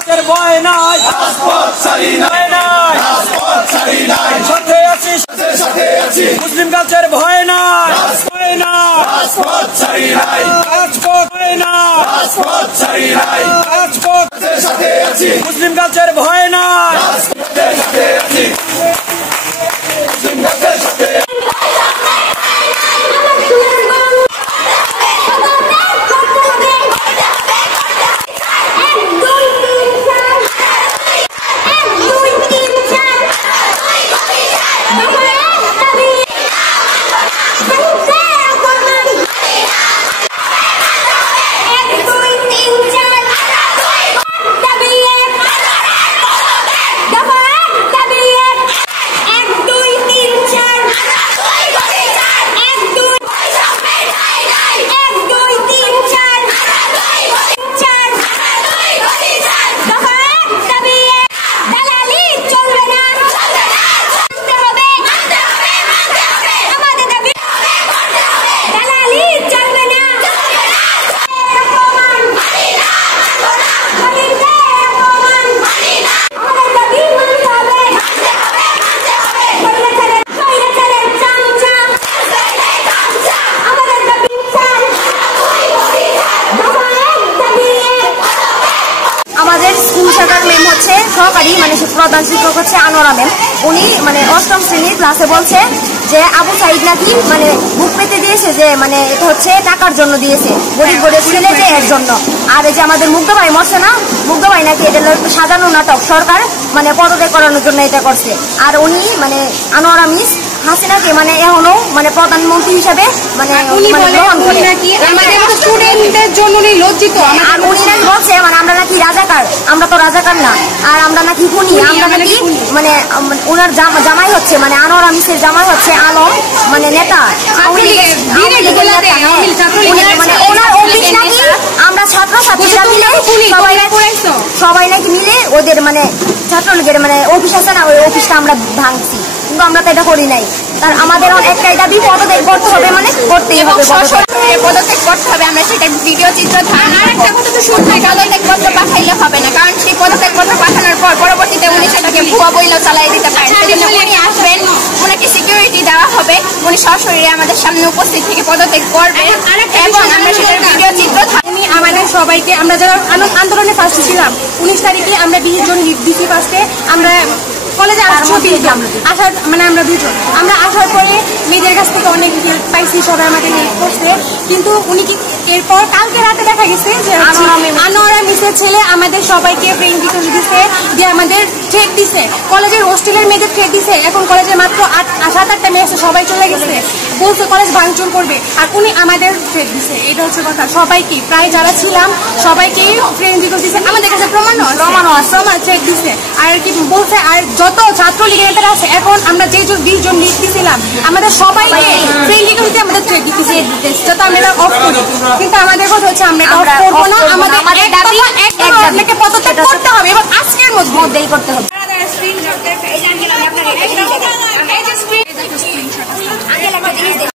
Culture ভয় নাই, সাথে আছি মুসলিম কালচার ভয় নাই, মুসলিম কালচার ভয় নাই। আমাদের স্কুল শাখার ম্যাম হচ্ছে সহকারী মানে প্রধান শিক্ষক হচ্ছে আনোয়ারা ম্যাম। উনি মানে 8ম শ্রেণীর ক্লাসে বলছে যে আবু সাইদ নাকি মানে বুক পেতে দিয়েছে, যে মানে এটা হচ্ছে টাকার জন্য দিয়েছে, গরিব গরিব ছেলে যে এর জন্য। আর এই যে আমাদের মুগ্ধ ভাই মরছে না, মুগ্ধ ভাই নাকি এটা সাজানো নাটক, সরকার মানে পদত্যাগ করানোর জন্য এটা করছে। আর উনি মানে আনোয়ারা মিস হাসিনাকে মানে এখনো মানে প্রধানমন্ত্রী হিসাবে মানে গ্রহণ করে। আর উনি নাকি বলছে মানে আমরা নাকি রাজাকার, আমরা তো রাজাকার না, আর আমরা নাকি খুনি, আমরা নাকি মানে ওনার জামাই হচ্ছে মানে আনোয়ারা মিসের জামাই হচ্ছে আলম মানে নেতা, মানে ওনার অফিস নাকি আমরা ছাত্রছাত্রীরা মিলে সবাই নাকি মিলে ওদের মানে ছাত্রলীগের মানে অফিস আছে না, ওই অফিসটা আমরা ভাঙছি, কিন্তু আমরা তো এটা করি নাই। তার আমাদের একটাই দাবি পদত্যাগ করতে হবে, মানে করতেই হবে, পদত্যাগ করতে হবে। আমরা সেটা ভিডিও চিত্র আর একটা কথা তো শুনতে পদত্যাগ পত্র পাঠাইলে হবে না, কারণ সেই পদত্যাগ পত্র পাঠানোর পর পরবর্তীতে উনি সেটাকে ভুয়া বইলেও চালাই দিতে পারেন। উনি আসবেন, ওনাকে সিকিউরিটি দেওয়া হবে, উনি সশরীরে আমাদের সামনে উপস্থিত থেকে পদত্যাগ করবেন এবং আমরা সেটার ভিডিও চিত্র উনি আমাদের সবাইকে, আমরা যারা আন্দোলনে ফার্স্ট ছিলাম 19 তারিখে আমরা 20 জন দিছি ফার্স্টে, আমরা কলেজে আসার মানে আমরা 2 জন আমরা আসার পরে মেয়েদের কাছ থেকে অনেক হেল্প পাইছি, সবাই আমাদের হেল্প করছে। কিন্তু উনি কি এরপর কালকে রাতে দেখা গেছে যে আনোয়ারা মিসের ছেলে আমাদের সবাইকে ফ্রেন্ড রিকোয়েস্ট দিছে, দিয়ে আমাদের থ্রেট দিছে, কলেজের হোস্টেলের মেয়েদের থ্রেট দিছে। এখন কলেজে মাত্র 7-8টা মেয়ে আছে, সবাই চলে গেছে, বলছে কলেজ ভাঙচুর করবে, আর উনি আমাদের থ্রেট দিছে। এটা হচ্ছে কথা, সবাইকে প্রায় যারা ছিলাম সবাইকেই ফ্রেন্ড রিকোয়েস্ট দিছে, আমাদের কাছে প্রমাণ থ্রেট দিছে। আর কি বলছে, আর যত ছাত্রলীগের নেতারা আছে এখন আমরা যে 20 জন লিড দিছিলাম আমাদের সবাইকে ফ্রেন্ড রিকোয়েস্ট দিয়ে আমাদের থ্রেট দিতেছে, যাতে আমরা এটা অফ করি। কিন্তু আমাদের কথা হচ্ছে আমরা এটা অফ করবো না, আমাদের আপনাকে পদত্যাগ করতে হবে এবং আজকের মধ্যেই করতে হবে।